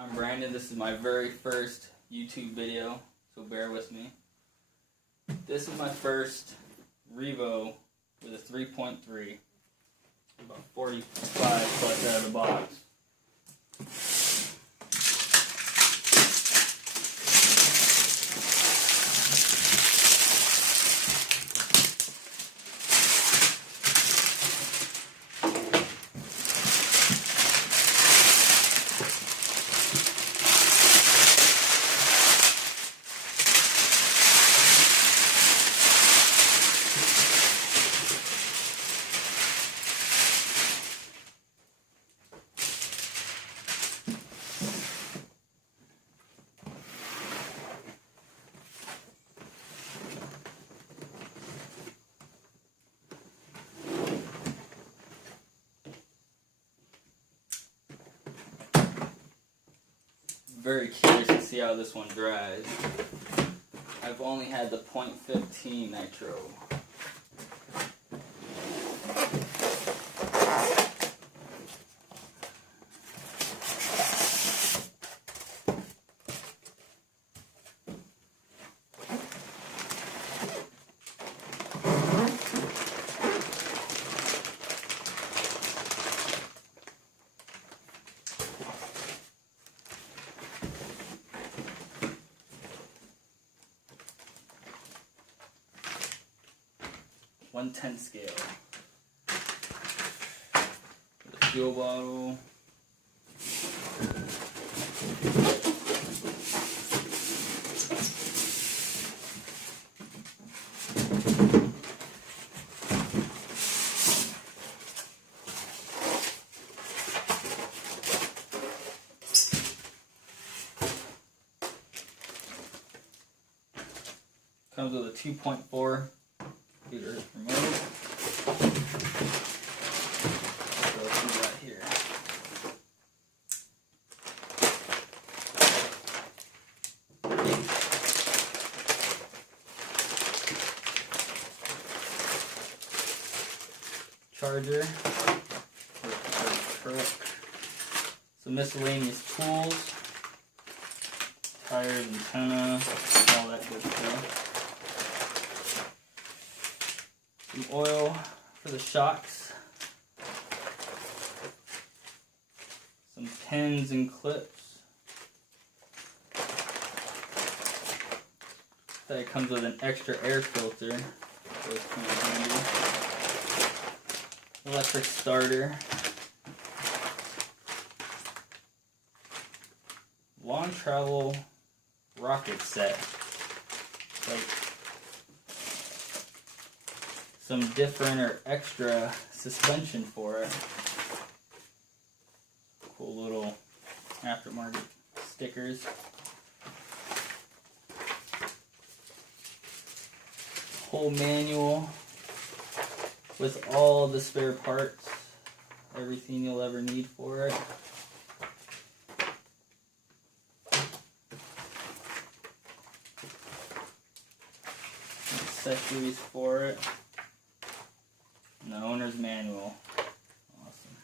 I'm Brandon. This is my very first YouTube video, so bear with me. This is my first Revo with a 3.3. About 45 plus out of the box. Very curious to see how this one dries. I've only had the 0.15 nitro. .110 scale. The fuel bottle. Comes with a 2.4 liter remote. So let's do that here. Charger for the truck. Some miscellaneous tools, tires, antenna, all that good stuff. Some oil for the shocks, some pins and clips. That comes with an extra air filter, so it's kind of handy. Electric starter. Long travel rocket set. Like some different or extra suspension for it. Cool little aftermarket stickers. Whole manual with all the spare parts, everything you'll ever need for it. Accessories for it. And the owner's manual. Awesome.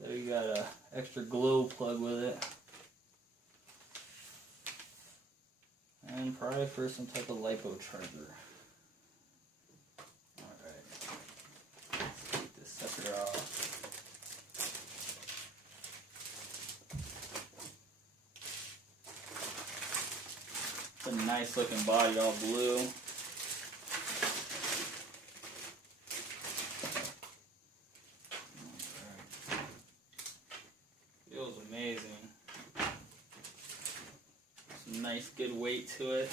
So you got a extra glow plug with it. And probably for some type of LiPo charger. Alright. Let's take this sucker off. A nice looking body, all blue. Right. Feels amazing. Some nice good weight to it.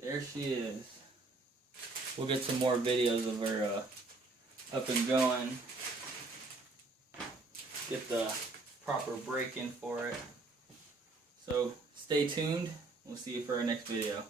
There she is. We'll get some more videos of her up and going. Get the proper break in for it. So stay tuned. We'll see you for our next video.